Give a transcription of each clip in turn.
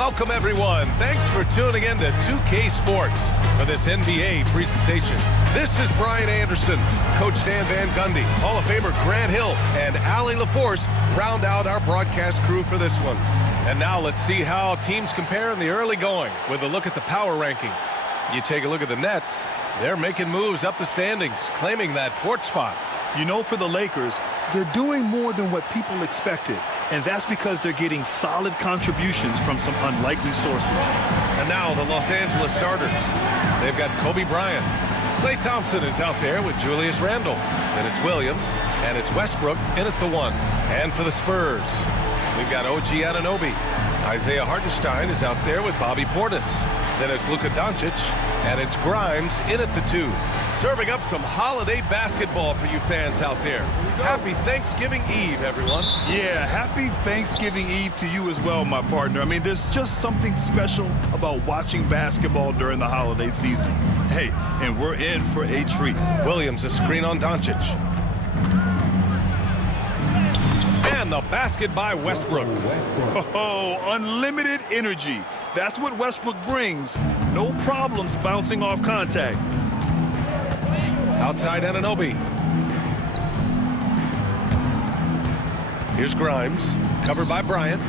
Welcome, everyone. Thanks for tuning in to 2K Sports for this NBA presentation. This is Brian Anderson, Coach Dan Van Gundy, Hall of Famer Grant Hill, and Allie LaForce round out our broadcast crew for this one. And now let's see how teams compare in the early going with a look at the power rankings. You take a look at the Nets. They're making moves up the standings, claiming that fourth spot. You know, for the Lakers, they're doing more than what people expected. And that's because they're getting solid contributions from some unlikely sources. And now the Los Angeles starters. They've got Kobe Bryant. Klay Thompson is out there with Julius Randle. Then it's Williams, and it's Westbrook in at the 1. And for the Spurs, we've got OG Anunoby. Isaiah Hartenstein is out there with Bobby Portis. Then it's Luka Doncic, and it's Grimes in at the 2. Serving up some holiday basketball for you fans out there. Happy Thanksgiving Eve, everyone. Yeah, happy Thanksgiving Eve to you as well, my partner. I mean, there's just something special about watching basketball during the holiday season. Hey, and we're in for a treat. Williams, a screen on Doncic. And the basket by Westbrook. Oh, unlimited energy. That's what Westbrook brings. No problems bouncing off contact. Outside Anunoby. Here's Grimes, covered by Bryant.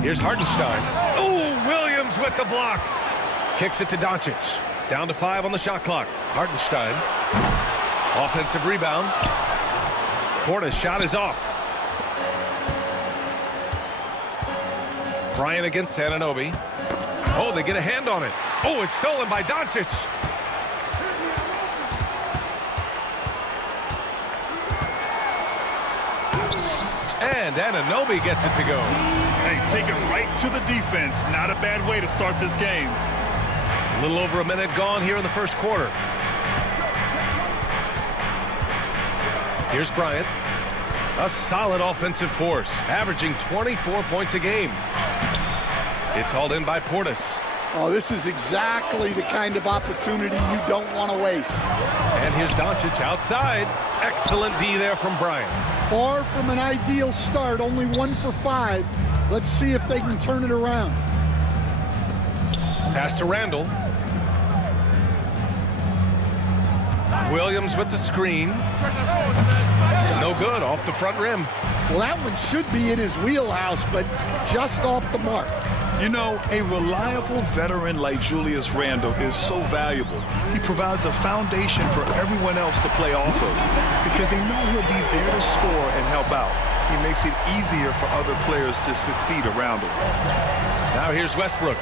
Here's Hartenstein. Oh, Williams with the block. Kicks it to Doncic. Down to 5 on the shot clock. Hartenstein. Offensive rebound. Portis' shot is off. Bryant against Anunoby. Oh, they get a hand on it. Oh, it's stolen by Doncic. And Anunoby gets it to go. Hey, take it right to the defense. Not a bad way to start this game. A little over a minute gone here in the first quarter. Here's Bryant. A solid offensive force, averaging 24 points a game. It's hauled in by Portis. Oh, this is exactly the kind of opportunity you don't want to waste. And here's Doncic outside. Excellent D there from Bryant. Far from an ideal start, only 1 for 5. Let's see if they can turn it around. Pass to Randle. Williams with the screen. No good, off the front rim. Well, that one should be in his wheelhouse, but just off the mark. You know, a reliable veteran like Julius Randle is so valuable. He provides a foundation for everyone else to play off of because they know he'll be there to score and help out. He makes it easier for other players to succeed around him. Now here's Westbrook.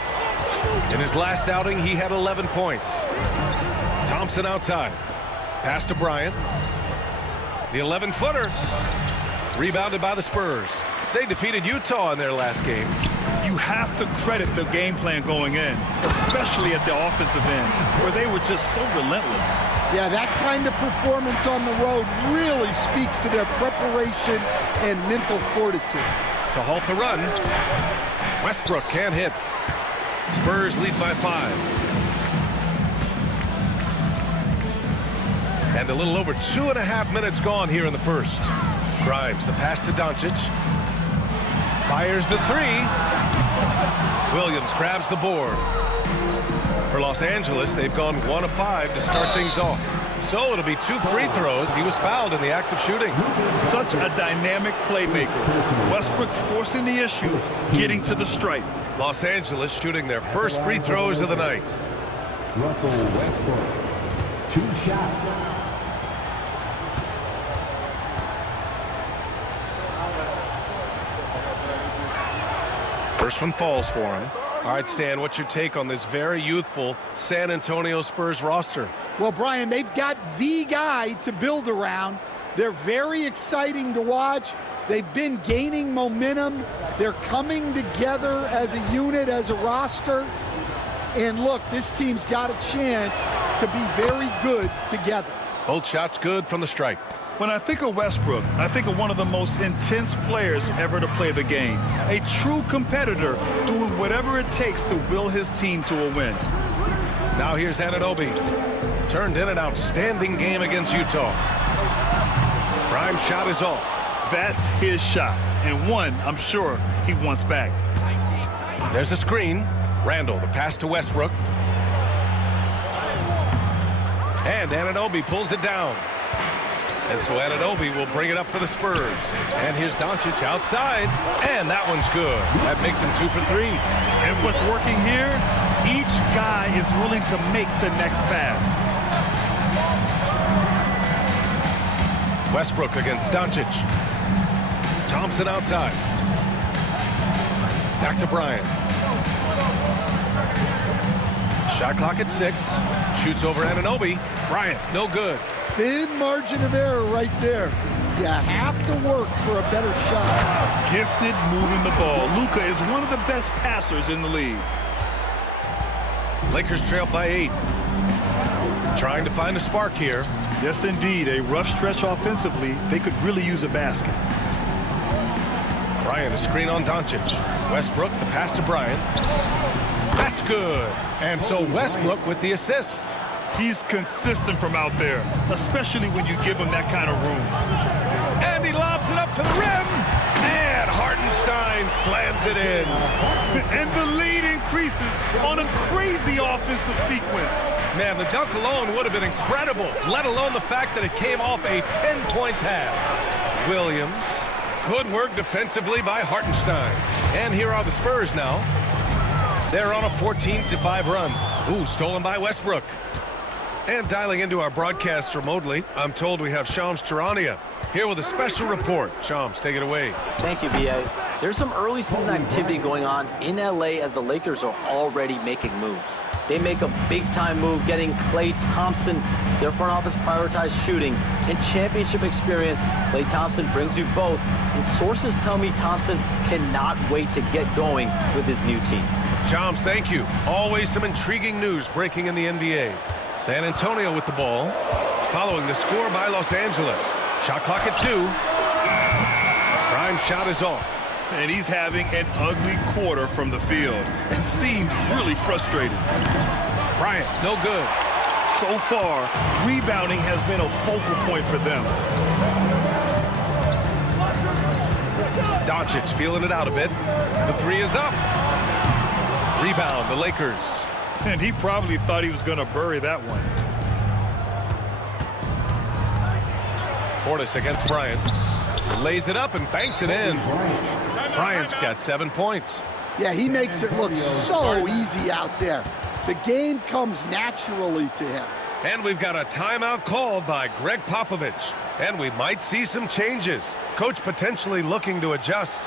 In his last outing, he had 11 points. Thompson outside. Pass to Bryant. The 11-footer. Rebounded by the Spurs. They defeated Utah in their last game. You have to credit the game plan going in, especially at the offensive end, where they were just so relentless. Yeah, that kind of performance on the road really speaks to their preparation and mental fortitude. To halt the run, Westbrook can't hit. Spurs lead by 5. And a little over 2.5 minutes gone here in the first. Grimes, the pass to Doncic. Fires the 3. Williams grabs the board. For Los Angeles, they've gone 1 of 5 to start things off. So it'll be 2 free throws. He was fouled in the act of shooting. Such a dynamic playmaker. Westbrook forcing the issue, getting to the stripe. Los Angeles shooting their first free throws of the night. Russell Westbrook, 2 shots. First one falls for him. All right, Stan, what's your take on this very youthful San Antonio Spurs roster? Well, Brian, they've got the guy to build around. They're very exciting to watch. They've been gaining momentum. They're coming together as a unit, as a roster. And look, this team's got a chance to be very good together. Both shots good from the stripe. When I think of Westbrook, I think of one of the most intense players ever to play the game. A true competitor doing whatever it takes to will his team to a win. Now here's Anunoby. Turned in an outstanding game against Utah. Grimes' shot is off. That's his shot, and one I'm sure he wants back. There's a screen. Randall, the pass to Westbrook. And Anunoby pulls it down. And so Anunoby will bring it up for the Spurs. And here's Doncic outside. And that one's good. That makes him 2 for 3. And what's working here, each guy is willing to make the next pass. Westbrook against Doncic. Thompson outside. Back to Bryant. Shot clock at 6. Shoots over Anunoby. Bryant, no good. Thin margin of error right there. You have to work for a better shot. Gifted moving the ball. Luka is one of the best passers in the league. Lakers trail by 8. Trying to find a spark here. Yes, indeed. A rough stretch offensively. They could really use a basket. Bryant, a screen on Doncic. Westbrook, the pass to Bryant. That's good. And so Westbrook with the assist. He's consistent from out there, especially when you give him that kind of room. And he lobs it up to the rim. And Hartenstein slams it in. And the lead increases on a crazy offensive sequence. Man, the dunk alone would have been incredible, let alone the fact that it came off a pinpoint pass. Williams. Good work defensively by Hartenstein. And here are the Spurs now. They're on a 14-5 run. Ooh, stolen by Westbrook. And dialing into our broadcast remotely, I'm told we have Shams Charania here with a special report. Shams, take it away. Thank you, B.A. There's some early season activity going on in L.A. as the Lakers are already making moves. They make a big-time move getting Klay Thompson. Their front office prioritized shooting and championship experience. Klay Thompson brings you both, and sources tell me Thompson cannot wait to get going with his new team. Shams, thank you. Always some intriguing news breaking in the NBA. San Antonio with the ball, following the score by Los Angeles. Shot clock at 2. Prime shot is off. And he's having an ugly quarter from the field and seems really frustrated. Bryant, no good. So far, rebounding has been a focal point for them. Doncic feeling it out a bit. The 3 is up. Rebound, the Lakers. And he probably thought he was going to bury that one. Portis against Bryant. Lays it up and banks it in. Bryant's got 7 points. Yeah, he makes it look so easy out there. The game comes naturally to him. And we've got a timeout called by Greg Popovich. And we might see some changes. Coach potentially looking to adjust.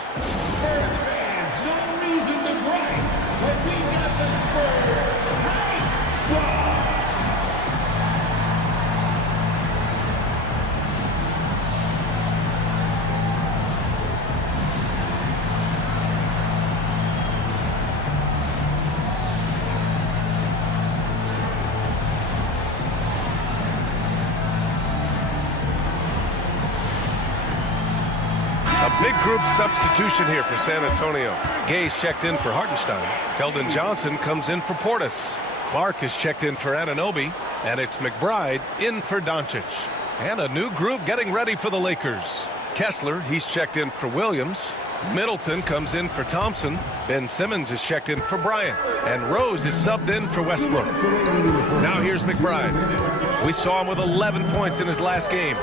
Big group substitution here for San Antonio. Gay's checked in for Hartenstein. Keldon Johnson comes in for Portis. Clark is checked in for Anunoby. And it's McBride in for Doncic. And a new group getting ready for the Lakers. Kessler, he's checked in for Williams. Middleton comes in for Thompson. Ben Simmons is checked in for Bryant. And Rose is subbed in for Westbrook. Now here's McBride. We saw him with 11 points in his last game.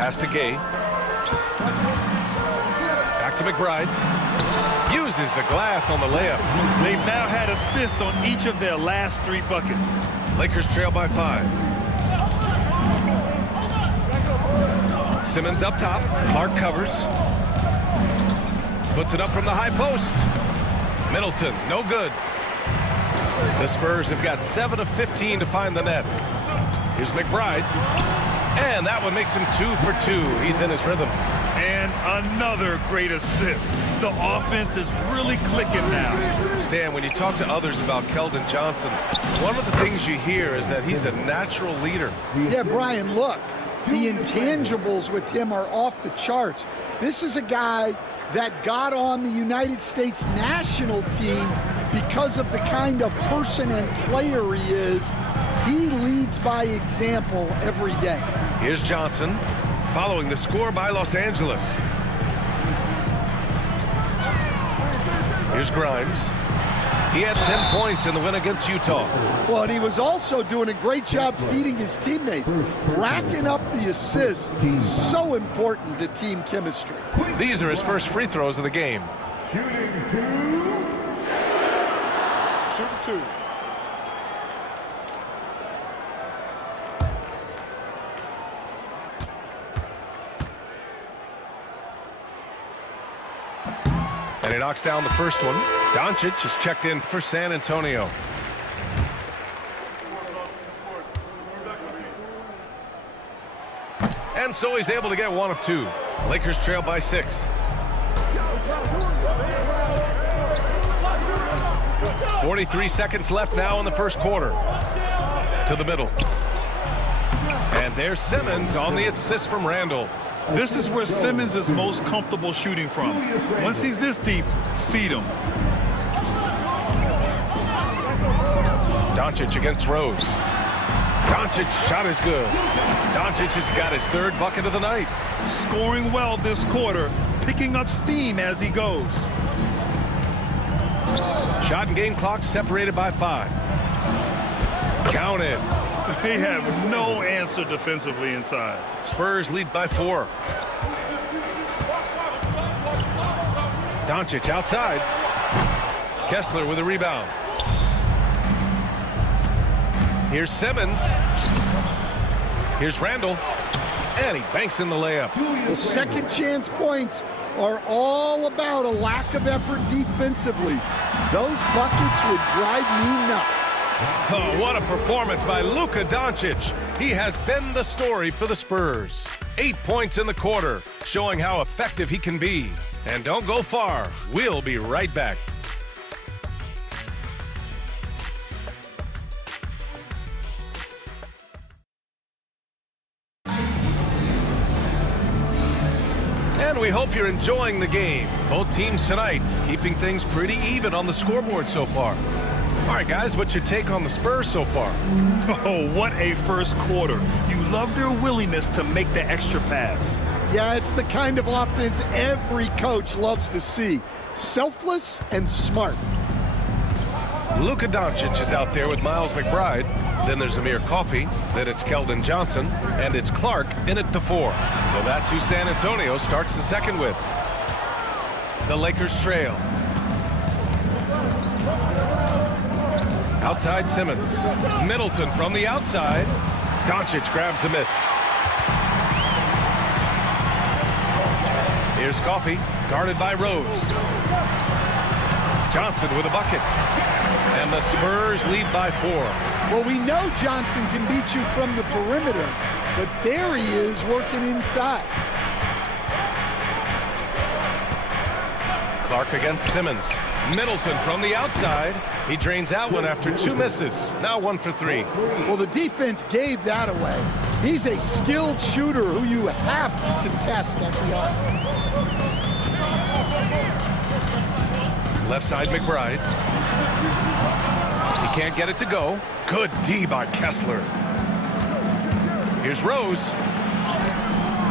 Pass to Gay. Back to McBride. Uses the glass on the layup. They've now had assists on each of their last 3 buckets. Lakers trail by 5. Simmons up top. Clark covers. Puts it up from the high post. Middleton, no good. The Spurs have got 7 of 15 to find the net. Here's McBride. And that one makes him 2 for 2. He's in his rhythm. And another great assist. The offense is really clicking now. Stan, when you talk to others about Keldon Johnson, one of the things you hear is that he's a natural leader. Yeah, Brian, look, the intangibles with him are off the charts. This is a guy that got on the United States national team because of the kind of person and player he is. He leads by example every day. Here's Johnson, following the score by Los Angeles. Here's Grimes. He had 10 points in the win against Utah. Well, and he was also doing a great job feeding his teammates, racking up the assists. So important to team chemistry. These are his first free throws of the game. Shooting two. Shoot two. And he knocks down the first one. Doncic is checked in for San Antonio. And so he's able to get one of two. Lakers trail by 6. 43 seconds left now in the first quarter. To the middle. And there's Simmons on the assist from Randall. This is where Simmons is most comfortable shooting from. Once he's this deep, feed him. Doncic against Rose. Doncic shot is good. Doncic has got his third bucket of the night. Scoring well this quarter, picking up steam as he goes. Shot and game clock separated by 5. Counted. They have no answer defensively inside. Spurs lead by 4. Doncic outside. Kessler with a rebound. Here's Simmons. Here's Randall. And he banks in the layup. The second chance points are all about a lack of effort defensively. Those buckets would drive me nuts. Oh, what a performance by Luka Doncic. He has been the story for the Spurs. 8 points in the quarter, showing how effective he can be. And don't go far. We'll be right back. And we hope you're enjoying the game. Both teams tonight keeping things pretty even on the scoreboard so far. All right, guys, what's your take on the Spurs so far? Oh, what a first quarter. You love their willingness to make the extra pass. Yeah, it's the kind of offense every coach loves to see. Selfless and smart. Luka Doncic is out there with Miles McBride. Then there's Amir Coffey. Then it's Keldon Johnson. And it's Clark in at the 4. So that's who San Antonio starts the second with. The Lakers trail. Outside Simmons. Middleton from the outside. Doncic grabs the miss. Here's Coffey, guarded by Rose. Johnson with a bucket. And the Spurs lead by 4. Well, we know Johnson can beat you from the perimeter, but there he is working inside. Clark against Simmons. Middleton from the outside. He drains out one after 2 misses. Now 1 for 3. Well, the defense gave that away. He's a skilled shooter who you have to contest at the arc. Left side McBride. He can't get it to go. Good D by Kessler. Here's Rose.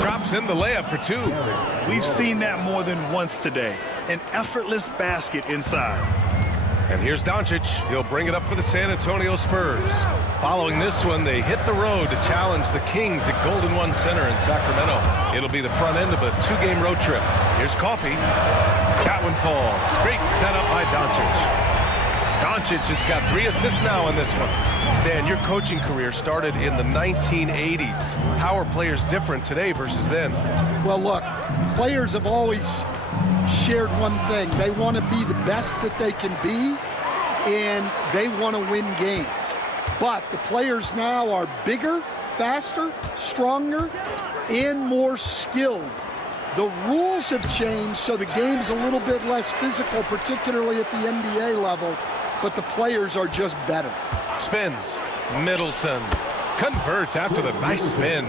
Drops in the layup for 2. We've seen that more than once today. An effortless basket inside. And here's Doncic. He'll bring it up for the San Antonio Spurs. Following this one, they hit the road to challenge the Kings at Golden One Center in Sacramento. It'll be the front end of a 2-game road trip. Here's Coffey. That one falls. Great setup by Doncic. Doncic has got 3 assists now in this one. Stan, your coaching career started in the 1980s. How are players different today versus then? Well, look, players have always shared one thing. They want to be the best that they can be, and they want to win games. But the players now are bigger, faster, stronger, and more skilled. The rules have changed, so the game's a little bit less physical, particularly at the NBA level, but the players are just better. Spins. Middleton converts after the nice spin.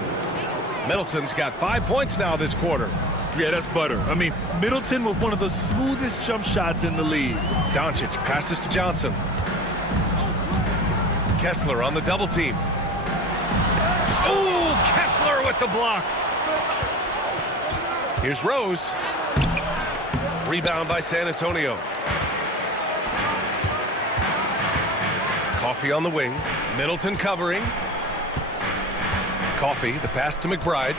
Middleton's got 5 points now this quarter. Yeah, that's butter. I mean, Middleton with one of the smoothest jump shots in the league. Doncic passes to Johnson. Kessler on the double team. Oh, Kessler with the block. Here's Rose. Rebound by San Antonio. Coffee on the wing. Middleton covering. Coffee, the pass to McBride.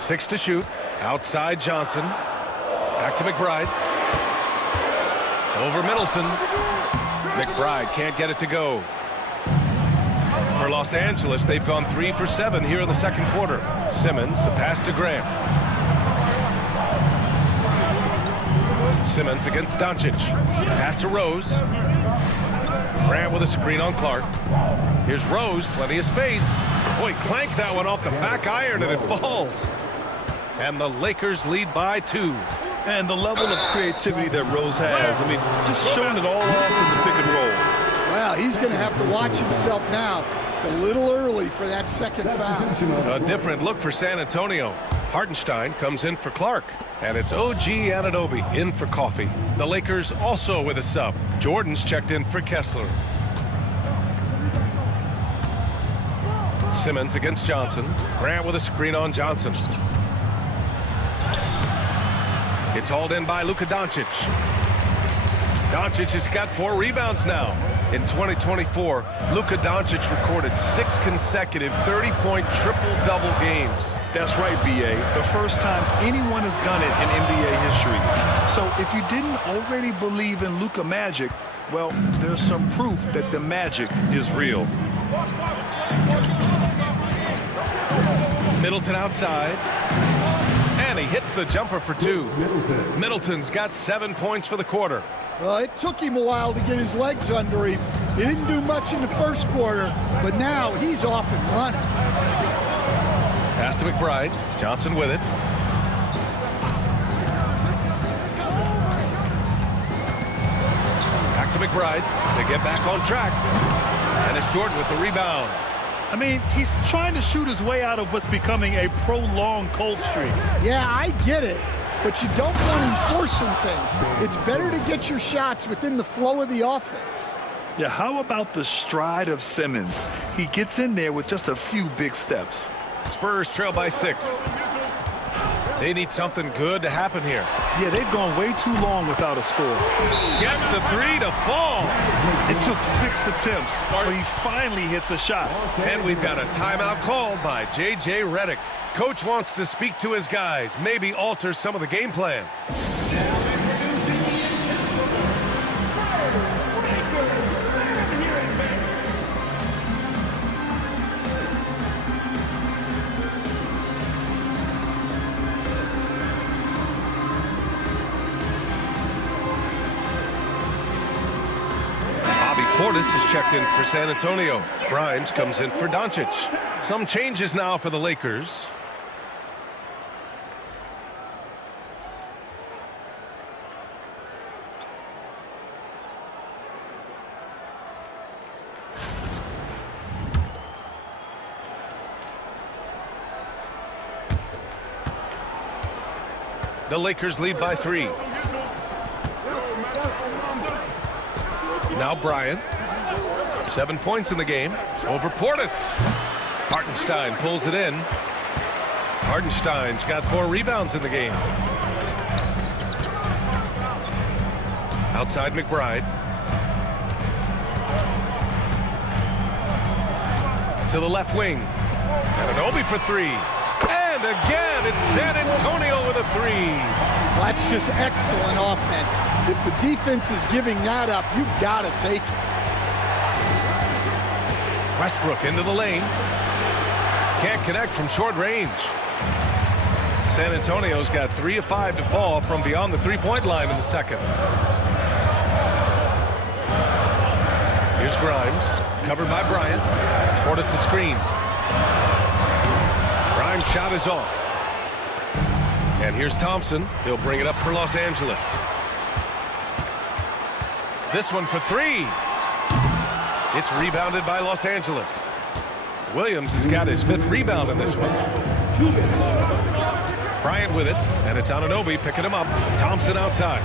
Six to shoot. Outside Johnson. Back to McBride. Over Middleton. McBride can't get it to go. For Los Angeles, they've gone 3 for 7 here in the second quarter. Simmons, the pass to Graham. Simmons against Doncic. Pass to Rose. Grant with a screen on Clark. Here's Rose, plenty of space. Boy, clanks that one off the back iron and it falls. And the Lakers lead by 2. And the level of creativity that Rose has, I mean, just showing it all off in the pick and roll. Well, he's going to have to watch himself now. It's a little early for that second foul. A different look for San Antonio. Hartenstein comes in for Clark. And it's OG Anunoby in for Coffee. The Lakers also with a sub. Jordan's checked in for Kessler. Simmons against Johnson. Grant with a screen on Johnson. It's hauled in by Luka Doncic. Doncic has got 4 rebounds now. In 2024, Luka Doncic recorded 6 consecutive 30-point triple-double games. That's right, B.A. The first time anyone has done it in NBA history. So if you didn't already believe in Luka magic, well, there's some proof that the magic is real. Middleton outside. And he hits the jumper for 2. Middleton's got 7 points for the quarter. Well, it took him a while to get his legs under him. He didn't do much in the first quarter, but now he's off and running. Pass to McBride. Johnson with it. Back to McBride to get back on track. And it's Jordan with the rebound. I mean, he's trying to shoot his way out of what's becoming a prolonged cold streak. Yeah, I get it, but you don't want him forcing things. It's better to get your shots within the flow of the offense. Yeah, how about the stride of Simmons? He gets in there with just a few big steps. Spurs trail by 6. They need something good to happen here. Yeah, they've gone way too long without a score. Gets the 3 to fall. It took 6 attempts, but he finally hits a shot. And we've got a timeout called by J.J. Redick. Coach wants to speak to his guys, maybe alter some of the game plan. Portis is checked in for San Antonio. Grimes comes in for Doncic. Some changes now for the Lakers. The Lakers lead by 3. Now Bryant. 7 points in the game over Portis. Hartenstein pulls it in. Hartenstein's got 4 rebounds in the game. Outside McBride. To the left wing. Anunoby for 3. And again, it's San Antonio with a 3. Well, that's just excellent offense. If the defense is giving that up, you've got to take it. Westbrook into the lane. Can't connect from short range. San Antonio's got 3 of 5 to fall from beyond the 3-point line in the second. Here's Grimes, covered by Bryant. Portis the screen. Grimes' shot is off. And here's Thompson. He'll bring it up for Los Angeles. This one for 3. It's rebounded by Los Angeles. Williams has got his 5th rebound in this one. Bryant with it, and it's Anunoby picking him up. Thompson outside.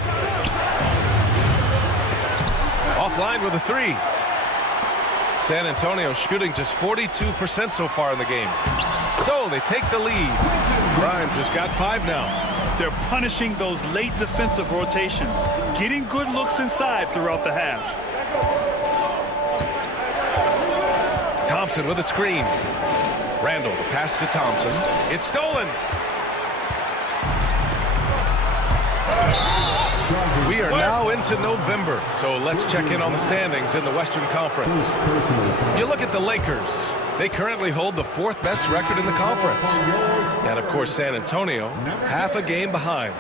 Offline with a 3. San Antonio shooting just 42% so far in the game. So they take the lead. Grimes has got 5 now. They're punishing those late defensive rotations, getting good looks inside throughout the half. Thompson with a screen. Randall, the pass to Thompson. It's stolen. We are now into November, so let's check in on the standings in the Western Conference. You look at the Lakers. They currently hold the 4th best record in the conference. And, of course, San Antonio, half a game behind.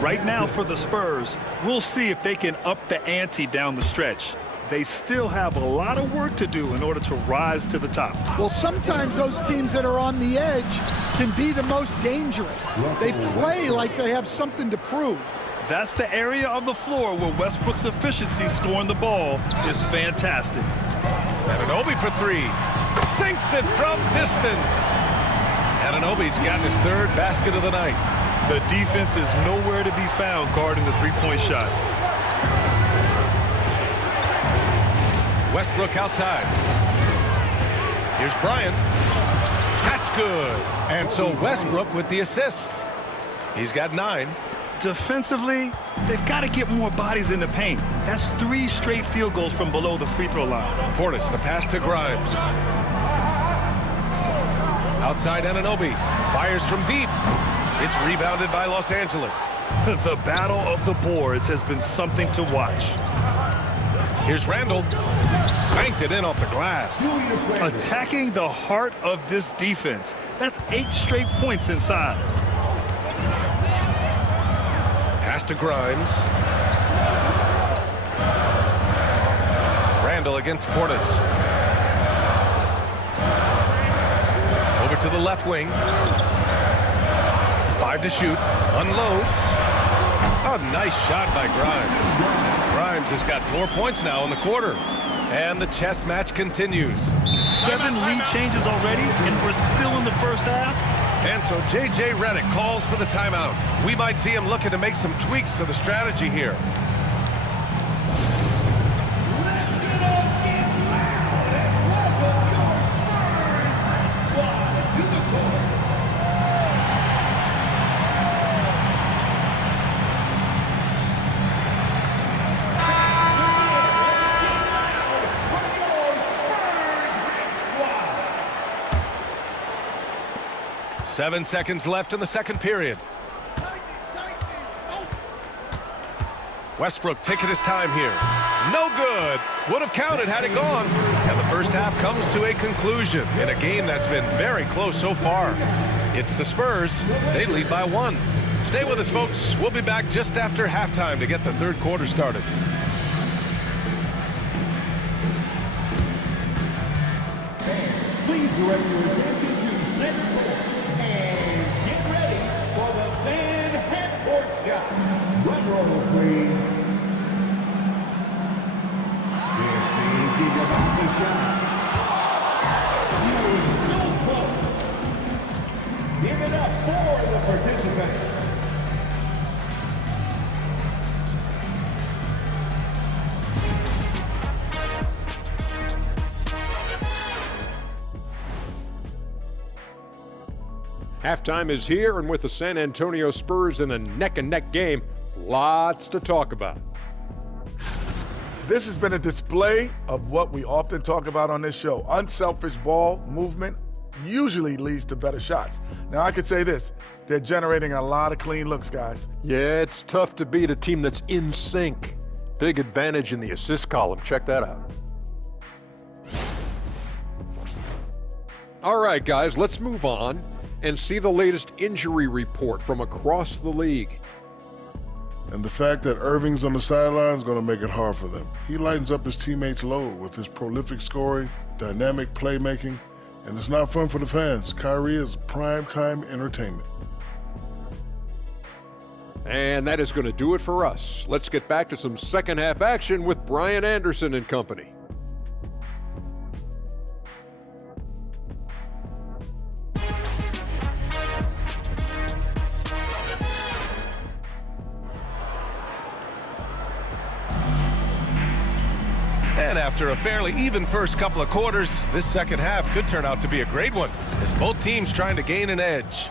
Right now for the Spurs, we'll see if they can up the ante down the stretch. They still have a lot of work to do in order to rise to the top. Well, sometimes those teams that are on the edge can be the most dangerous. They play like they have something to prove. That's the area of the floor where Westbrook's efficiency scoring the ball is fantastic. Anunoby for 3. Sinks it from distance. Anunoby's gotten his 3rd basket of the night. The defense is nowhere to be found guarding the three-point shot. Westbrook outside. Here's Bryant. That's good. And so Westbrook with the assist. He's got 9. Defensively, they've got to get more bodies in the paint. That's 3 straight field goals from below the free throw line. Portis, the pass to Grimes. Outside Anunoby. Fires from deep. It's rebounded by Los Angeles. The battle of the boards has been something to watch. Here's Randall. Banked it in off the glass. Attacking the heart of this defense. That's 8 straight points inside. Pass to Grimes. Randall against Portis. Over to the left wing. 5 to shoot. Unloads. A nice shot by Grimes. Grimes has got 4 points now in the quarter. And the chess match continues. 7 lead changes already, and we're still in the first half. And so J.J. Redick calls for the timeout. We might see him looking to make some tweaks to the strategy here. Seven seconds left in the second period. Westbrook taking his time here. No good. Would have counted had it gone. And the first half comes to a conclusion in a game that's been very close so far. It's the Spurs. They lead by 1. Stay with us, folks. We'll be back just after halftime to get the third quarter started. Please direct your attention to center court and get ready for the Van Half-Court shot. Drum roll, please. They're thinking about the shot. You were so close. Give it up for the participants. Halftime is here, and with the San Antonio Spurs in a neck-and-neck game, lots to talk about. This has been a display of what we often talk about on this show. Unselfish ball movement usually leads to better shots. Now, I could say this. They're generating a lot of clean looks, guys. Yeah, it's tough to beat a team that's in sync. Big advantage in the assist column. Check that out. All right, guys, let's move on and see the latest injury report from across the league. And the fact that Irving's on the sideline is going to make it hard for them. He lightens up his teammates' load with his prolific scoring, dynamic playmaking, and it's not fun for the fans. Kyrie is prime-time entertainment. And that is going to do it for us. Let's get back to some second-half action with Brian Anderson and company. And after a fairly even first couple of quarters, this second half could turn out to be a great one as both teams trying to gain an edge.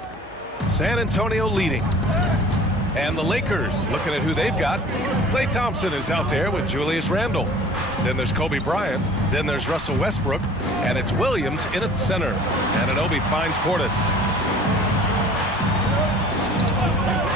San Antonio leading. And the Lakers, looking at who they've got. Klay Thompson is out there with Julius Randle. Then there's Kobe Bryant. Then there's Russell Westbrook. And it's Williams in at center. Anunoby finds Portis.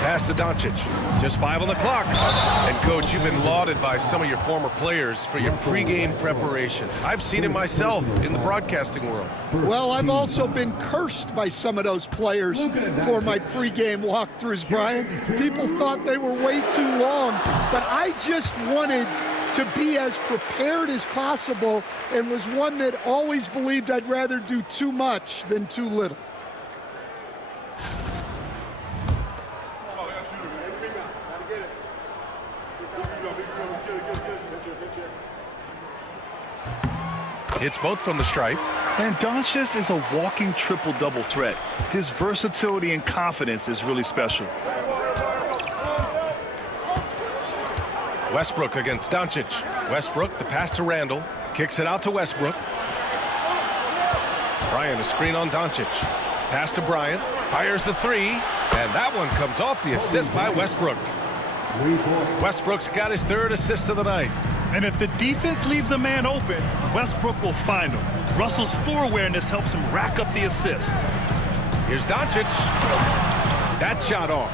Pass to Doncic. Just 5 on the clock. And, Coach, you've been lauded by some of your former players for your pregame preparation. I've seen it myself in the broadcasting world. Well, I've also been cursed by some of those players for my pregame walkthroughs, Brian. People thought they were way too long, but I just wanted to be as prepared as possible and was one that always believed I'd rather do too much than too little. It's both from the stripe. And Doncic is a walking triple-double threat. His versatility and confidence is really special. Westbrook against Doncic. Westbrook, the pass to Randle. Kicks it out to Westbrook. Bryant, a screen on Doncic. Pass to Bryant. Fires the three. And that one comes off the assist by Westbrook. Westbrook's got his 3rd assist of the night. And if the defense leaves a man open, Westbrook will find him. Russell's floor awareness helps him rack up the assist. Here's Doncic. That shot off.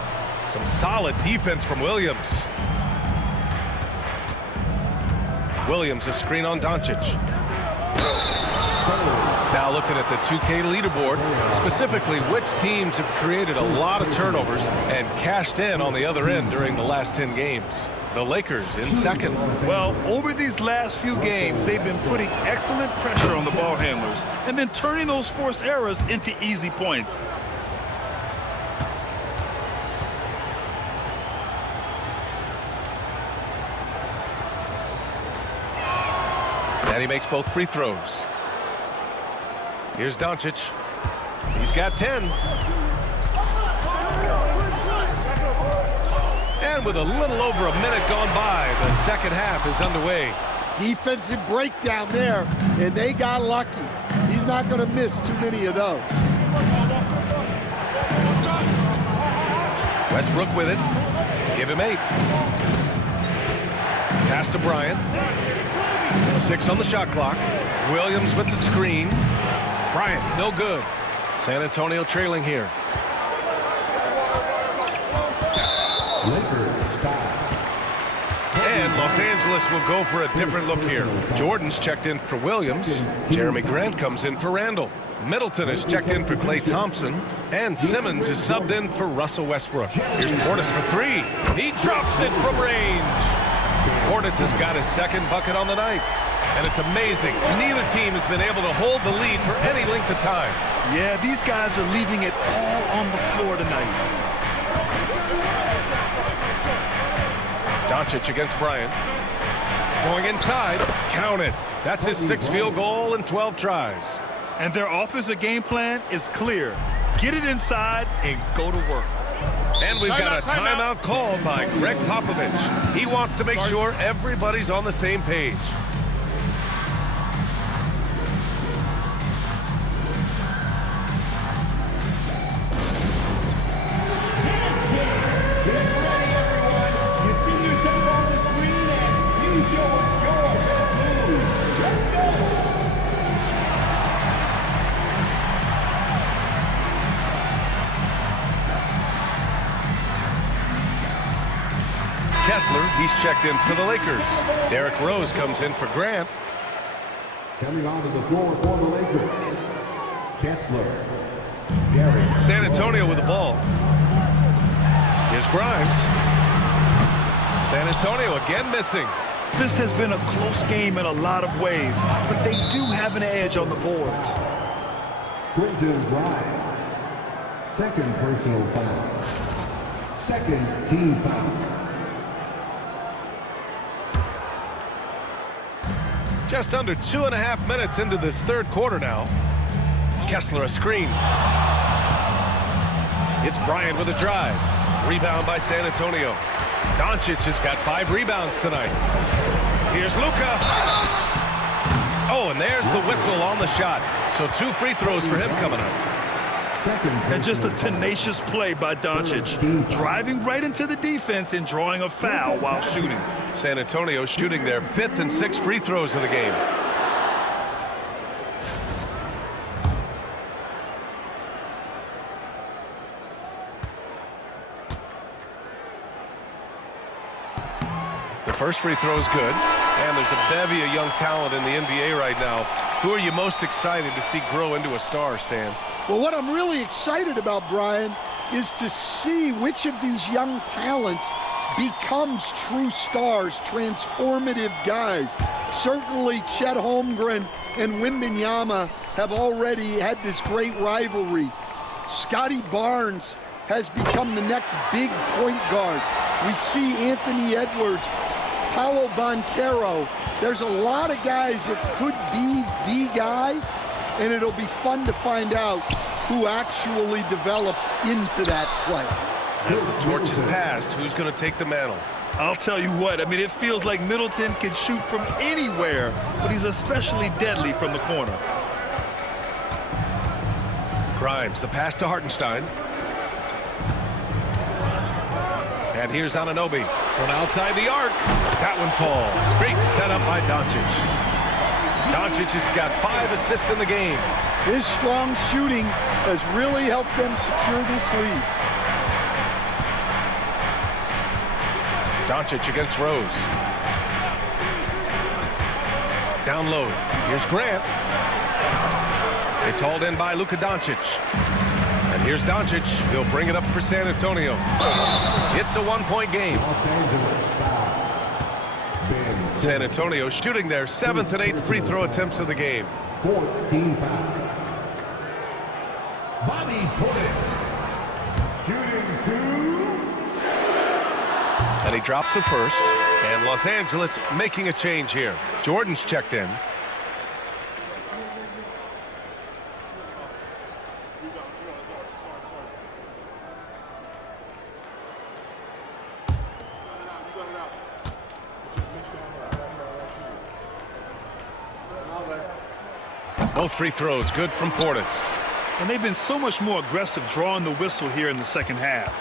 Some solid defense from Williams. Williams, a screen on Doncic. Now looking at the 2K leaderboard, specifically which teams have created a lot of turnovers and cashed in on the other end during the last 10 games. The Lakers in second. Well, over these last few games, they've been putting excellent pressure on the ball handlers and then turning those forced errors into easy points. And he makes both free throws. Here's Doncic. He's got 10. And with a little over a minute gone by, the second half is underway. Defensive breakdown there, and they got lucky. He's not going to miss too many of those. Westbrook with it. Give him 8. Pass to Bryant. 6 on the shot clock. Williams with the screen. Bryant, no good. San Antonio trailing here. And Los Angeles will go for a different look here. Jordan's checked in for Williams. Jeremy Grant comes in for Randle. Middleton is checked in for Klay Thompson. And Simmons is subbed in for Russell Westbrook. Here's Portis for 3. He drops it from range. Portis has got his 2nd bucket on the night. And it's amazing. Neither team has been able to hold the lead for any length of time. Yeah, these guys are leaving it all on the floor tonight. Doncic against Bryant. Going inside. Count it. That's his 6th field goal in 12 tries. And their offensive game plan is clear. Get it inside and go to work. And we've got a timeout called by Greg Popovich. He wants to make sure everybody's on the same page. Kessler, he's checked in for the Lakers. Derrick Rose comes in for Grant. Coming onto the floor for the Lakers, Kessler. Derrick. San Antonio with the ball. Here's Grimes. San Antonio again missing. This has been a close game in a lot of ways, but they do have an edge on the boards. Quentin Grimes, 2nd personal foul. 2nd team foul. Just under 2.5 minutes into this 3rd quarter now. Kessler a screen. It's Bryant with a drive. Rebound by San Antonio. Doncic has got 5 rebounds tonight. Here's Luka. Oh, and there's the whistle on the shot. So 2 free throws for him coming up. And just a tenacious play by Doncic, driving right into the defense and drawing a foul while shooting. San Antonio shooting their 5th and 6th free throws of the game. The first free throw is good, and there's a bevy of young talent in the NBA right now. Who are you most excited to see grow into a star, Stan? Well, what I'm really excited about, Brian, is to see which of these young talents becomes true stars, transformative guys. Certainly Chet Holmgren and Wembanyama have already had this great rivalry. Scotty Barnes has become the next big point guard. We see Anthony Edwards, Paolo Banchero. There's a lot of guys that could be the guy, and it'll be fun to find out who actually develops into that play. As the torch is passed, who's going to take the mantle? I'll tell you what, I mean, it feels like Middleton can shoot from anywhere, but he's especially deadly from the corner. Grimes, the pass to Hartenstein. And here's Anunoby from outside the arc. That one falls. Great setup by Doncic. Doncic has got 5 assists in the game. His strong shooting has really helped them secure this lead. Doncic against Rose. Down low. Here's Grant. It's hauled in by Luka Doncic. And here's Doncic. He'll bring it up for San Antonio. It's a 1-point game. San Antonio shooting their 7th and 8th free throw attempts of the game. 14 foul. Bobby Portis. Shooting 2. And he drops the first. And Los Angeles making a change here. Jordan's checked in. Both free throws good from Portis. And they've been so much more aggressive drawing the whistle here in the second half.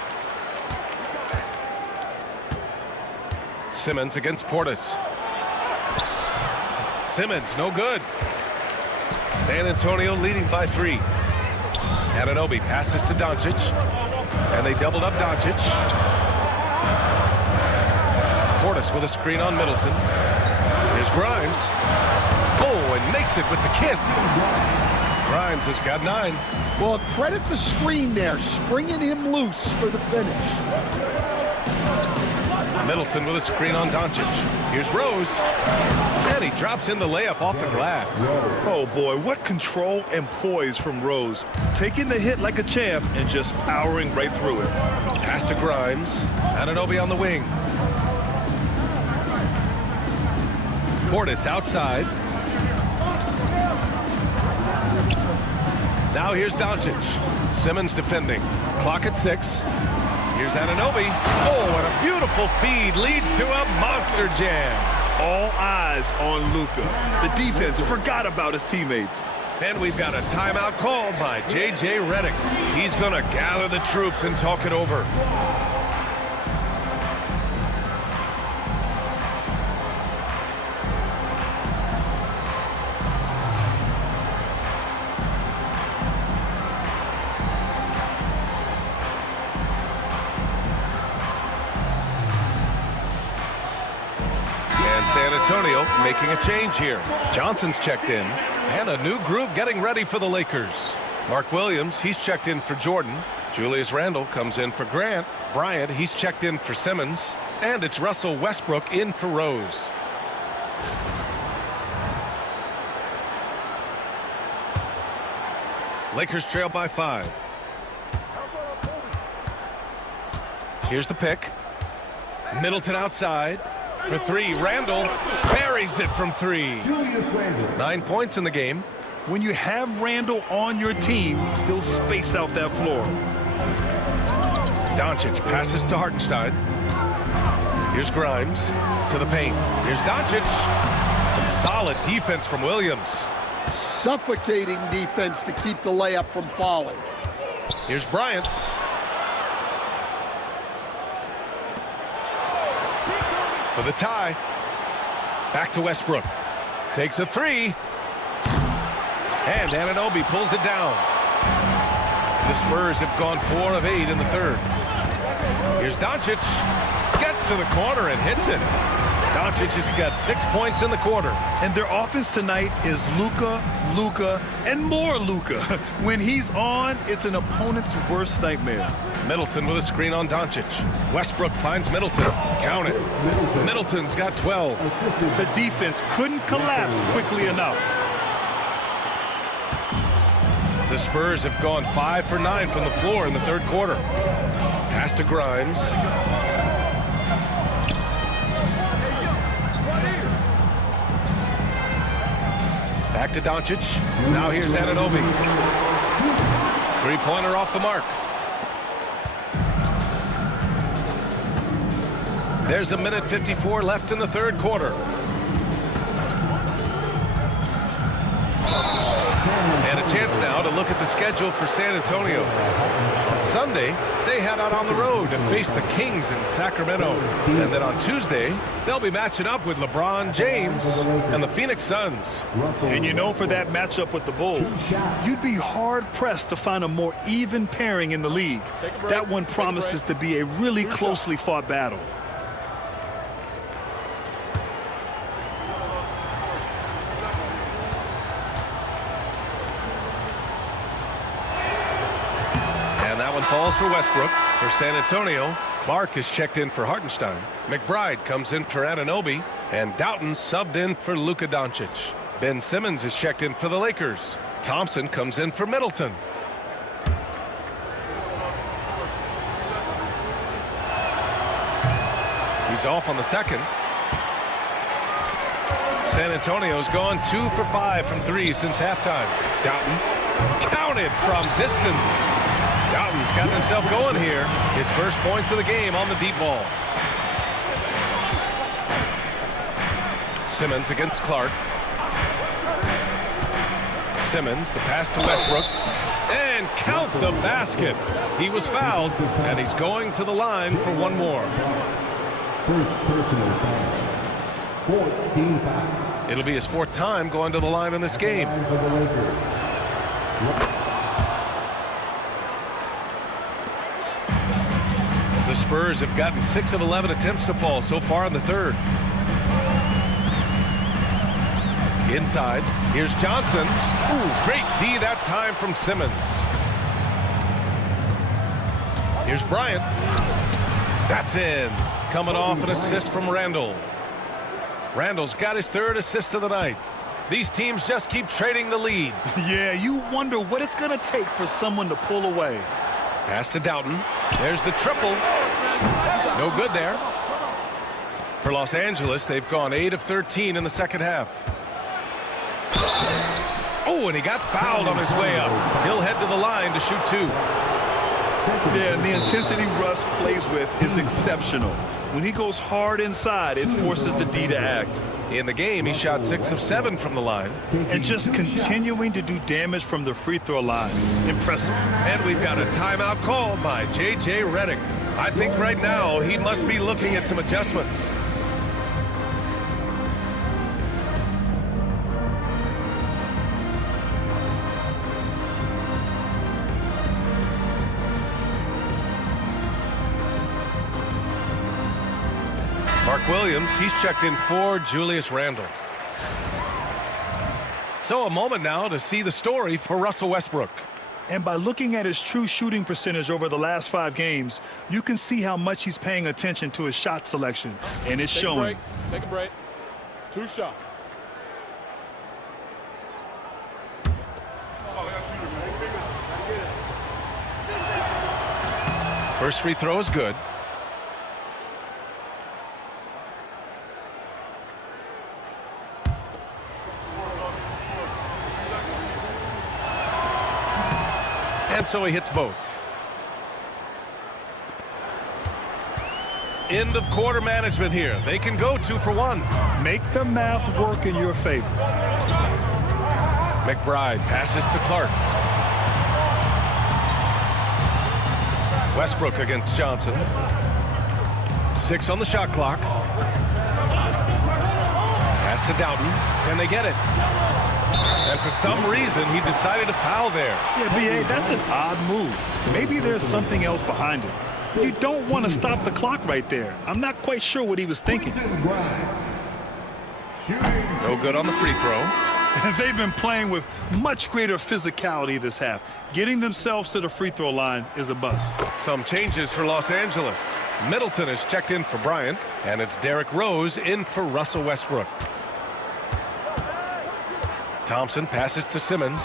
Simmons against Portis. Simmons, no good. San Antonio leading by 3. Anunoby passes to Doncic. And they doubled up Doncic. Portis with a screen on Middleton. Here's Grimes. Oh, and makes it with the kiss. Grimes has got 9. Well, credit the screen there, springing him loose for the finish. Middleton with a screen on Doncic. Here's Rose. And he drops in the layup off the glass. Oh boy, what control and poise from Rose. Taking the hit like a champ and just powering right through it. Pass to Grimes. Anunoby on the wing. Portis outside. Now here's Doncic. Simmons defending. Clock at 6. Here's Anunoby. Oh, and a beautiful feed leads to a monster jam. All eyes on Luka. The defense forgot about his teammates. And we've got a timeout called by J.J. Redick. He's going to gather the troops and talk it over. San Antonio making a change here. Johnson's checked in, and a new group getting ready for the Lakers. Mark Williams, he's checked in for Jordan. Julius Randle comes in for Grant. Bryant, he's checked in for Simmons. And it's Russell Westbrook in for Rose. Lakers trail by 5. Here's the pick. Middleton outside. For 3, Randle buries it from 3. 9 points in the game. When you have Randle on your team, he'll space out that floor. Doncic passes to Hartenstein. Here's Grimes to the paint. Here's Doncic. Some solid defense from Williams. Suffocating defense to keep the layup from falling. Here's Bryant. For the tie. Back to Westbrook. Takes a three. And Anunoby pulls it down. The Spurs have gone 4 of 8 in the third. Here's Doncic. Gets to the corner and hits it. Doncic has got 6 points in the quarter. And their offense tonight is Luka, and more Luka. When he's on, it's an opponent's worst nightmare. Middleton with a screen on Doncic. Westbrook finds Middleton. Count it. Middleton's got 12. The defense couldn't collapse quickly enough. The Spurs have gone 5 for 9 from the floor in the third quarter. Pass to Grimes. Back to Doncic. Now here's Anunoby. Three-pointer off the mark. There's 1:54 left in the third quarter. And a chance now to look at the schedule for San Antonio. On Sunday, they head out on the road to face the Kings in Sacramento. And then on Tuesday, they'll be matching up with LeBron James and the Phoenix Suns. And you know, for that matchup with the Bulls, you'd be hard-pressed to find a more even pairing in the league. That one promises to be a really closely fought battle. Falls for Westbrook. For San Antonio, Clark is checked in for Hartenstein. McBride comes in for Anunoby. And Doughton subbed in for Luka Doncic. Ben Simmons is checked in for the Lakers. Thompson comes in for Middleton. He's off on the second. San Antonio's gone 2 for 5 from 3 since halftime. Doughton counted from distance. Doughton's gotten himself going here. His first points of the game on the deep ball. Simmons against Clark. Simmons, the pass to Westbrook. And count the basket. He was fouled, and he's going to the line for one more. First personal foul. 14 foul. It'll be his 4th time going to the line in this game. The Spurs have gotten 6 of 11 attempts to fall so far in the third. Inside, here's Johnson. Ooh, great D that time from Simmons. Here's Bryant. That's in. Coming off an assist from Randall. Randall's got his 3rd assist of the night. These teams just keep trading the lead. Yeah, you wonder what it's going to take for someone to pull away. Pass to Doughton. There's the triple. No good there. For Los Angeles, they've gone 8 of 13 in the second half. Oh, and he got fouled on his way up. He'll head to the line to shoot 2. Yeah, and the intensity Russ plays with is exceptional. When he goes hard inside, it forces the D to act. In the game, he shot 6 of 7 from the line. And just continuing to do damage from the free throw line. Impressive. And we've got a timeout called by J.J. Redick. I think right now he must be looking at some adjustments. Mark Williams, he's checked in for Julius Randle. So a moment now to see the story for Russell Westbrook. And by looking at his true shooting percentage over the last 5 games, you can see how much he's paying attention to his shot selection. And it's showing. Take a break. 2 shots. First free throw is good. And so he hits both. End of quarter management here. They can go 2 for 1. Make the math work in your favor. McBride passes to Clark. Westbrook against Johnson. 6 on the shot clock. Pass to Doughton. Can they get it? And for some reason, he decided to foul there. Yeah, B.A., that's an odd move. Maybe there's something else behind it. You don't want to stop the clock right there. I'm not quite sure what he was thinking. No good on the free throw. They've been playing with much greater physicality this half. Getting themselves to the free throw line is a bust. Some changes for Los Angeles. Middleton is checked in for Bryant, and it's Derrick Rose in for Russell Westbrook. Thompson passes to Simmons.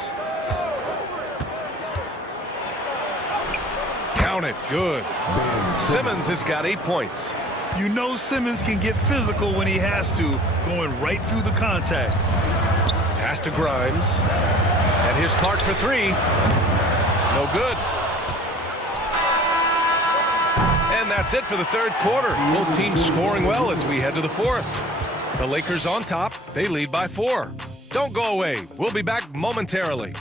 Count it. Good. Simmons has got 8 points. You know Simmons can get physical when he has to, going right through the contact. Pass to Grimes. And here's Clark for 3. No good. And that's it for the third quarter. Both teams scoring well as we head to the fourth. The Lakers on top. They lead by 4. Don't go away. We'll be back momentarily.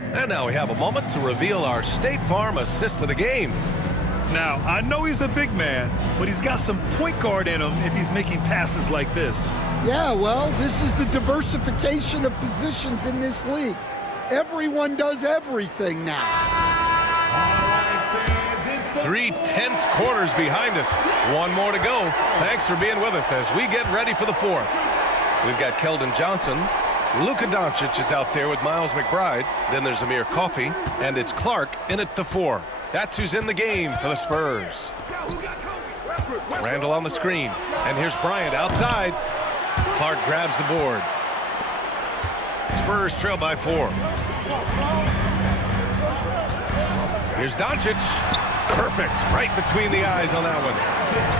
And now we have a moment to reveal our State Farm assist of the game. Now, I know he's a big man, but he's got some point guard in him if he's making passes like this. Yeah, well, this is the diversification of positions in this league. Everyone does everything now. 3 tense quarters behind us. 1 more to go. Thanks for being with us as we get ready for the fourth. We've got Keldon Johnson. Luka Doncic is out there with Miles McBride. Then there's Amir Coffey, and it's Clark in at the 4. That's who's in the game for the Spurs. Randall on the screen, and here's Bryant outside. Clark grabs the board. Spurs trail by 4. Here's Doncic. Perfect. Right between the eyes on that one.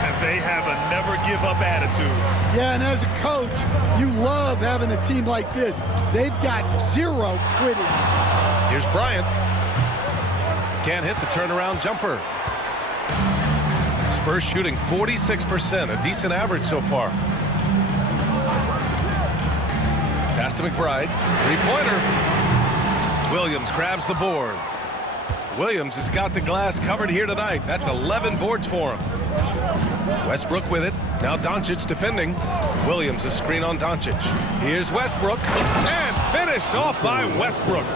And they have a never-give-up attitude. Yeah, and as a coach, you love having a team like this. They've got 0 quitting. Here's Bryant. Can't hit the turnaround jumper. Spurs shooting 46%, a decent average so far. Pass to McBride. 3-pointer. Williams grabs the board. Williams has got the glass covered here tonight. That's 11 boards for him. Westbrook with it. Now Doncic defending. Williams a screen on Doncic. Here's Westbrook. And finished off by Westbrook.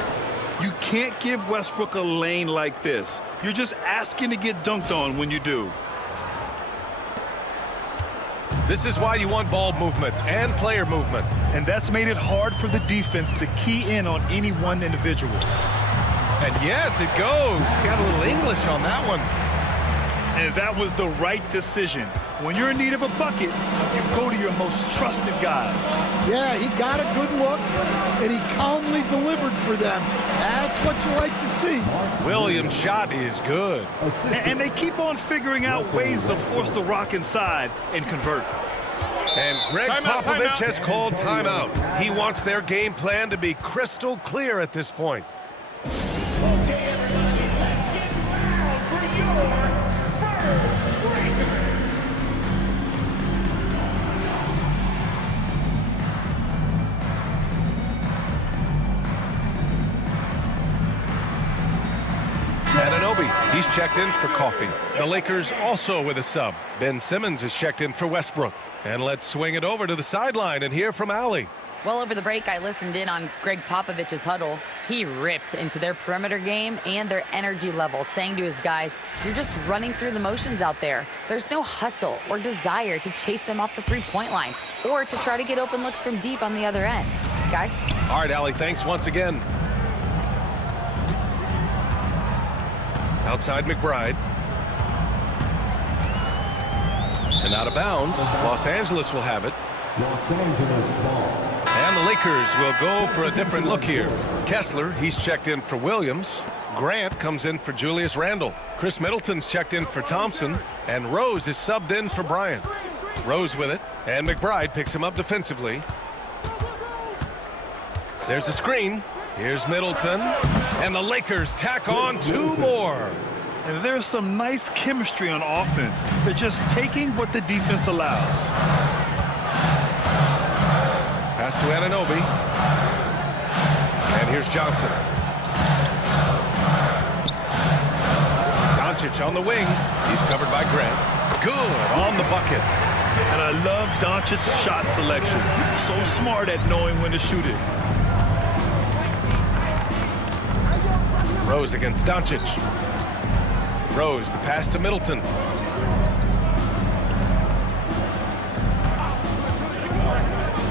You can't give Westbrook a lane like this. You're just asking to get dunked on when you do. This is why you want ball movement and player movement. And that's made it hard for the defense to key in on any one individual. And yes, it goes. Got a little English on that one. And that was the right decision. When you're in need of a bucket, you go to your most trusted guys. Yeah, he got a good look, and he calmly delivered for them. That's what you like to see. Williams' shot is good. And they keep on figuring out ways to force the rock inside and convert. And Greg Popovich has called timeout. He wants their game plan to be crystal clear at this point. Okay, everybody, let's get loud for your first break. Anunoby, he's checked in for Coffey. The Lakers also with a sub. Ben Simmons is checked in for Westbrook. And let's swing it over to the sideline and hear from Allie. Well, over the break, I listened in on Greg Popovich's huddle. He ripped into their perimeter game and their energy level, saying to his guys, you're just running through the motions out there. There's no hustle or desire to chase them off the three-point line or to try to get open looks from deep on the other end. Guys? All right, Allie, thanks once again. Outside McBride. And out of bounds. Los Angeles will have it. Los Angeles ball. And the Lakers will go for a different look here. Kessler, he's checked in for Williams. Grant comes in for Julius Randle. Chris Middleton's checked in for Thompson. And Rose is subbed in for Bryant. Rose with it. And McBride picks him up defensively. There's a screen. Here's Middleton. And the Lakers tack on 2 more. And there's some nice chemistry on offense. They're just taking what the defense allows. Pass to Anunoby. And here's Johnson. Doncic on the wing. He's covered by Grant. Good on the bucket. And I love Doncic's shot selection. So smart at knowing when to shoot it. Rose against Doncic. Rose, the pass to Middleton.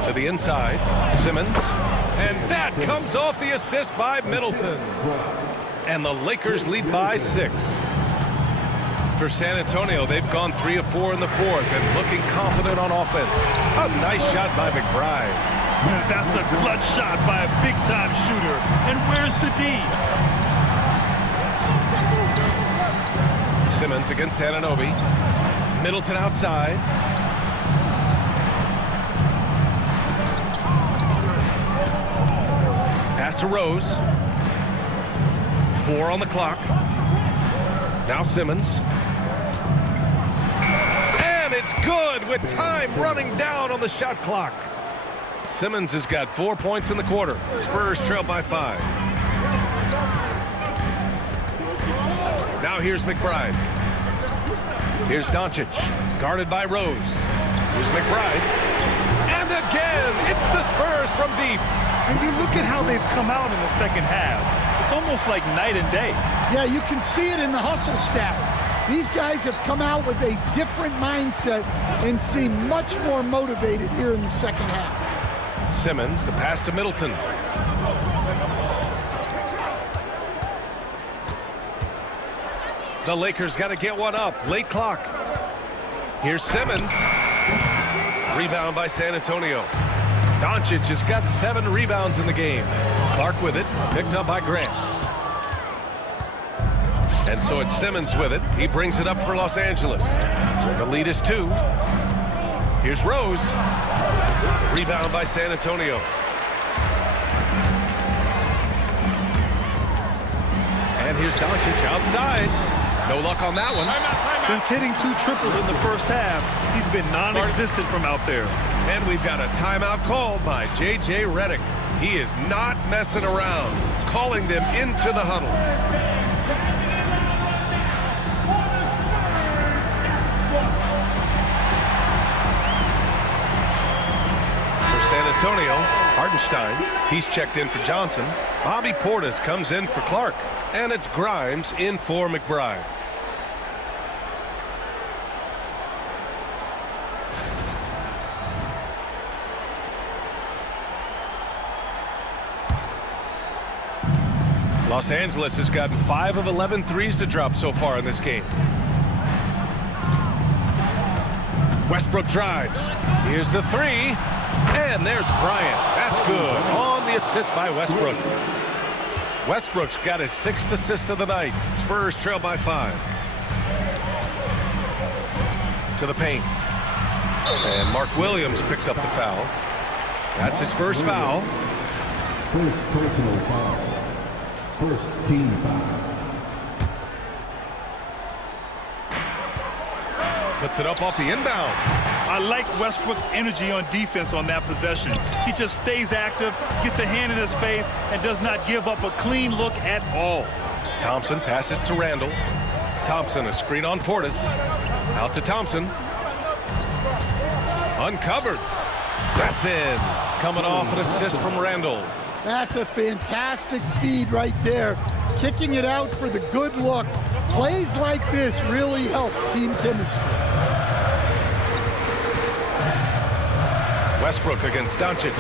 To the inside, Simmons. And that comes off the assist by Middleton. And the Lakers lead by 6. For San Antonio, they've gone 3 of 4 in the fourth and looking confident on offense. A nice shot by McBride. That's a clutch shot by a big-time shooter. And where's the D? Simmons against Anunoby. Middleton outside. Pass to Rose. 4 on the clock. Now Simmons. And it's good with time running down on the shot clock. Simmons has got 4 points in the quarter. Spurs trail by 5. Now here's McBride. Here's Doncic, guarded by Rose. Here's McBride. And again, it's the Spurs from deep. And you look at how they've come out in the second half. It's almost like night and day. Yeah, you can see it in the hustle stats. These guys have come out with a different mindset and seem much more motivated here in the second half. Simmons, the pass to Middleton. The Lakers got to get one up. Late clock. Here's Simmons. Rebound by San Antonio. Doncic has got 7 rebounds in the game. Clark with it. Picked up by Grant. And so it's Simmons with it. He brings it up for Los Angeles. The lead is 2. Here's Rose. Rebound by San Antonio. And here's Doncic outside. No luck on that one. Since hitting 2 triples in the first half, he's been non-existent from out there. And we've got a timeout called by J.J. Redick. He is not messing around, calling them into the huddle. For San Antonio, Hartenstein, he's checked in for Johnson. Bobby Portis comes in for Clark. And it's Grimes in for McBride. Los Angeles has gotten 5 of 11 threes to drop so far in this game. Westbrook drives. Here's the 3. And there's Bryant. That's good. On the assist by Westbrook. Westbrook's got his 6th assist of the night. Spurs trail by 5. To the paint. And Mark Williams picks up the foul. That's his first foul. First personal foul. First team foul. Puts it up off the inbound. I like Westbrook's energy on defense on that possession. He just stays active, gets a hand in his face, and does not give up a clean look at all. Thompson passes to Randall. Thompson, a screen on Portis. Out to Thompson. Uncovered. That's in. Coming off an assist from Randall. That's a fantastic feed right there. Kicking it out for the good look. Plays like this really help team chemistry. Westbrook against Doncic.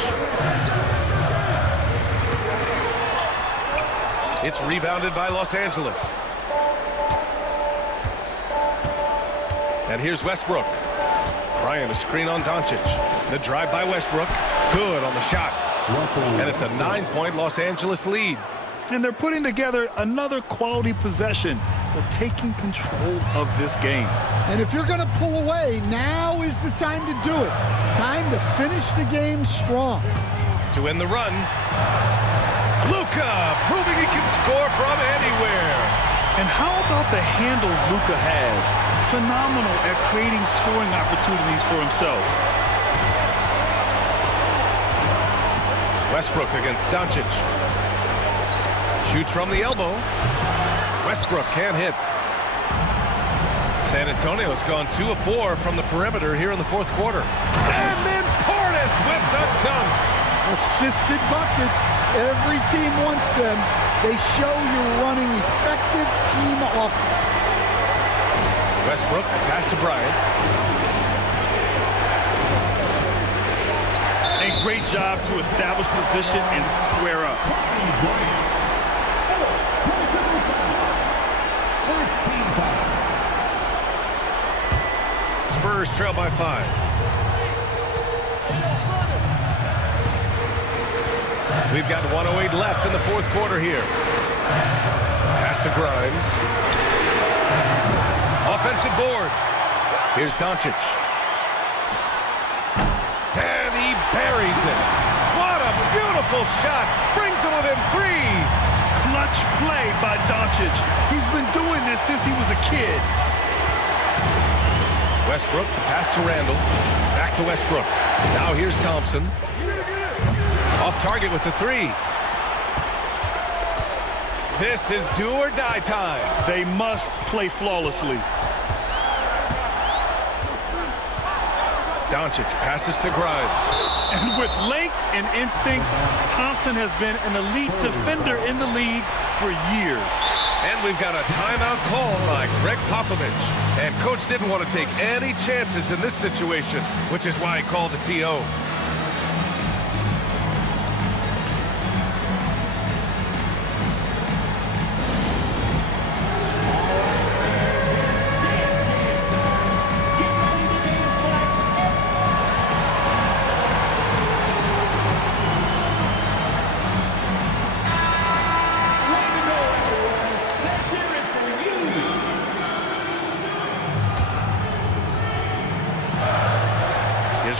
It's rebounded by Los Angeles. And here's Westbrook. Bryant, a screen on Doncic. The drive by Westbrook. Good on the shot. And it's a 9-point Los Angeles lead. And they're putting together another quality possession. They're taking control of this game. And if you're going to pull away, now is the time to do it. Time to finish the game strong. To end the run, Luka proving he can score from anywhere. And how about the handles Luka has? Phenomenal at creating scoring opportunities for himself. Westbrook against Doncic. Shoots from the elbow. Westbrook can't hit. San Antonio's gone 2 of 4 from the perimeter here in the fourth quarter. And then Portis with the dunk. Assisted buckets. Every team wants them. They show you're running effective team offense. Westbrook, pass to Bryant. A great job to establish position and square up. Spurs trail by 5. We've got 1:08 left in the fourth quarter here. Pass to Grimes. Offensive board. Here's Doncic. And he buries it. What a beautiful shot. Brings him within 3. Clutch play by Doncic. He's been doing this since he was a kid. Westbrook, the pass to Randall. Back to Westbrook. Now here's Thompson. Off target with the 3. This is do or die time. They must play flawlessly. Doncic passes to Grimes. And with length and instincts, Thompson has been an elite defender in the league for years. And we've got a timeout called by Greg Popovich. And coach didn't want to take any chances in this situation, which is why he called the TO.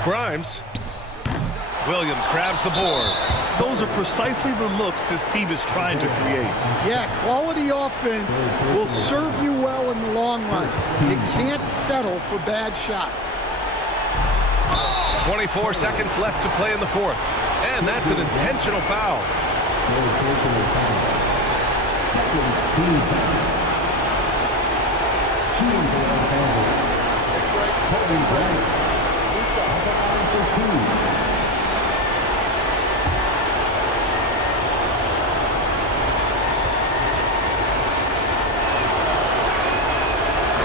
Grimes. Williams grabs the board. Those are precisely the looks this team is trying to create. Yeah, quality offense will serve you well in the long run. You can't settle for bad shots. 24 seconds left to play in the fourth. And that's an intentional foul.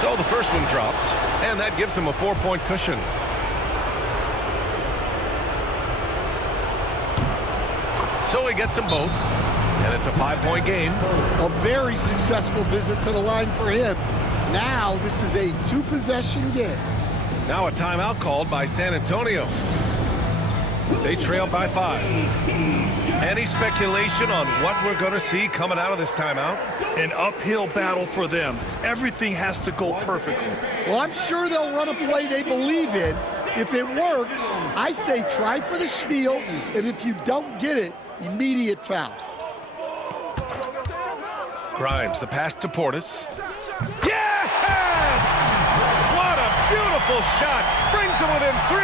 So the first one drops, and that gives him a 4-point cushion. So he gets them both, and it's a 5-point game. A very successful visit to the line for him. Now this is a 2-possession game. Now a timeout called by San Antonio. They trail by 5. Any speculation on what we're going to see coming out of this timeout? An uphill battle for them. Everything has to go perfectly. Well, I'm sure they'll run a play they believe in. If it works, I say try for the steal, and if you don't get it, immediate foul. Grimes, the pass to Portis. Yes! What a beautiful shot. Brings him within 3.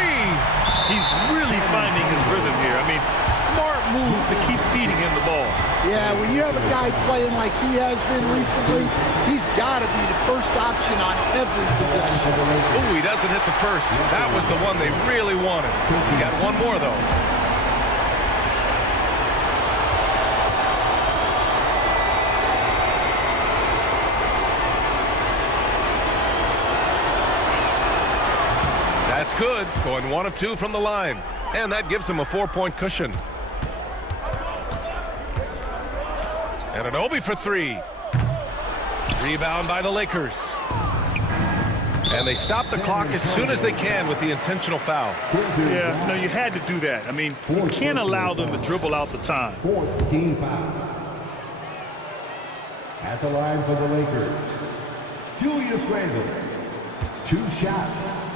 He's really finding his rhythm here. I mean, smart move to keep feeding him the ball. Yeah, when you have a guy playing like he has been recently, he's got to be the first option on every possession. Ooh, he doesn't hit the first. That was the one they really wanted. He's got one more, though. That's good. Going 1 of 2 from the line. And that gives him a 4-point cushion. And an Obi for 3. Rebound by the Lakers. And they stop the clock as soon as they can with the intentional foul. Yeah, no, you had to do that. I mean, you can't allow them to dribble out the time. 14 foul. At the line for the Lakers, Julius Randle. 2 shots.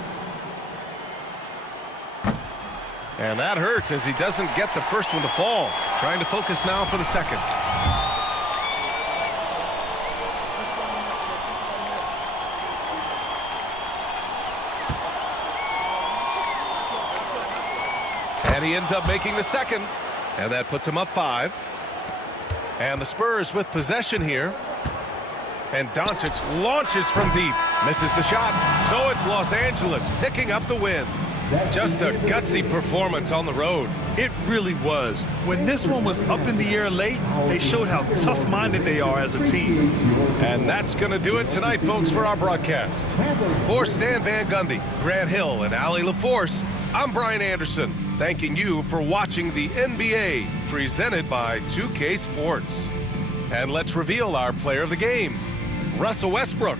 And that hurts as he doesn't get the first one to fall. Trying to focus now for the second. And he ends up making the second. And that puts him up 5. And the Spurs with possession here. And Doncic launches from deep. Misses the shot. So it's Los Angeles picking up the win. Just a gutsy performance on the road. It really was. When this one was up in the air late, they showed how tough-minded they are as a team. And that's going to do it tonight, folks, for our broadcast. For Stan Van Gundy, Grant Hill, and Allie LaForce, I'm Brian Anderson, thanking you for watching the NBA, presented by 2K Sports. And let's reveal our player of the game, Russell Westbrook.